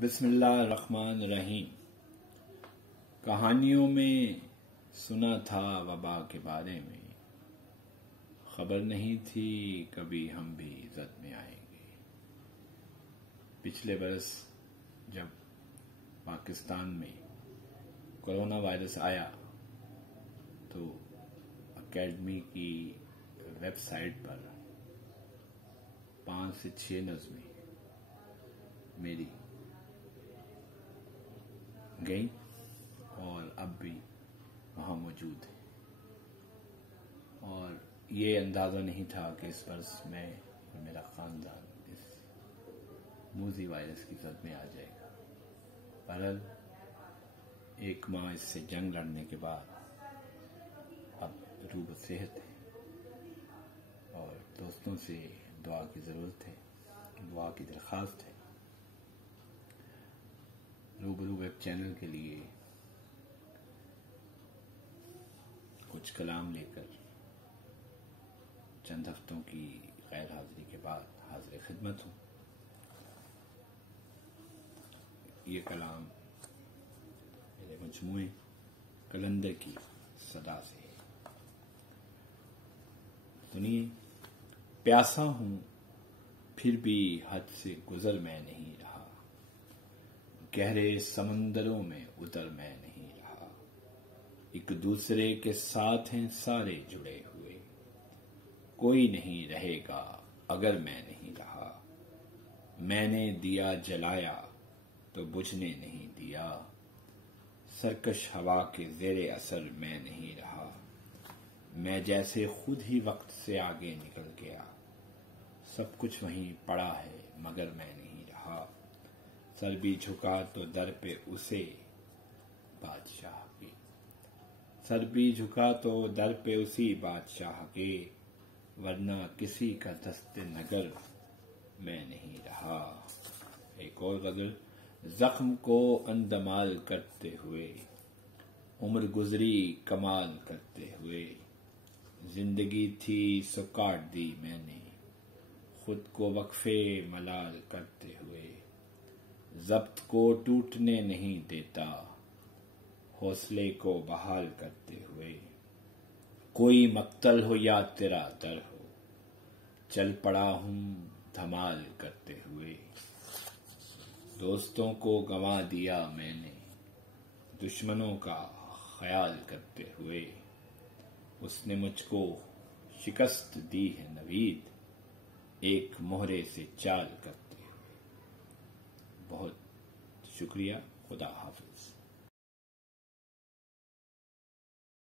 बिस्मिल्लाहिर्रहमानिर्रहीम। कहानियों में सुना था वबा के बारे में, खबर नहीं थी कभी हम भी इज्जत में आएंगे। पिछले बरस जब पाकिस्तान में कोरोना वायरस आया तो अकेडमी की वेबसाइट पर 5 से 6 नज़्में मेरी गई और अब भी वहां मौजूद है। और ये अंदाजा नहीं था कि इस वर्ष मैं और मेरा खानदान इस मूजी वायरस की जद में आ जाएगा। बहरहाल 1 माह इससे जंग लड़ने के बाद अब रूब सेहत है और दोस्तों से दुआ की जरूरत है, दुआ की दरख्वास्त है। रूबरू वेब चैनल के लिए कुछ कलाम लेकर चंद हफ्तों की गैर हाजिरी के बाद हाजिर खिदमत हूं। ये कलाम मेरे मजमूए कलंदर की सदा से है। सुनिए। प्यासा हूं फिर भी हद से गुजर मैं नहीं रहा, गहरे समंदरों में उतर मैं नहीं रहा। एक दूसरे के साथ हैं सारे जुड़े हुए, कोई नहीं रहेगा अगर मैं नहीं रहा। मैंने दिया जलाया तो बुझने नहीं दिया, सरकश हवा के जेरे असर मैं नहीं रहा। मैं जैसे खुद ही वक्त से आगे निकल गया, सब कुछ वहीं पड़ा है मगर मैं नहीं रहा। सर भी झुका तो दर पे उसे बादशाह के, सर भी झुका तो दर पे उसी बादशाह के, वरना किसी का दस्ते नगर मैं नहीं रहा। एक और गजल। जख्म को अंदमाल करते हुए, उम्र गुजरी कमाल करते हुए। जिंदगी थी सो काट दी मैंने, खुद को वक्फे मलाल करते हुए। जब्त को टूटने नहीं देता, हौसले को बहाल करते हुए। कोई मक्तल हो या तेरा दर हो, चल पड़ा हूं धमाल करते हुए। दोस्तों को गंवा दिया मैंने, दुश्मनों का ख्याल करते हुए। उसने मुझको शिकस्त दी है नवीद, एक मोहरे से चाल करते हुए। बहुत शुक्रिया। खुदा हाफिज।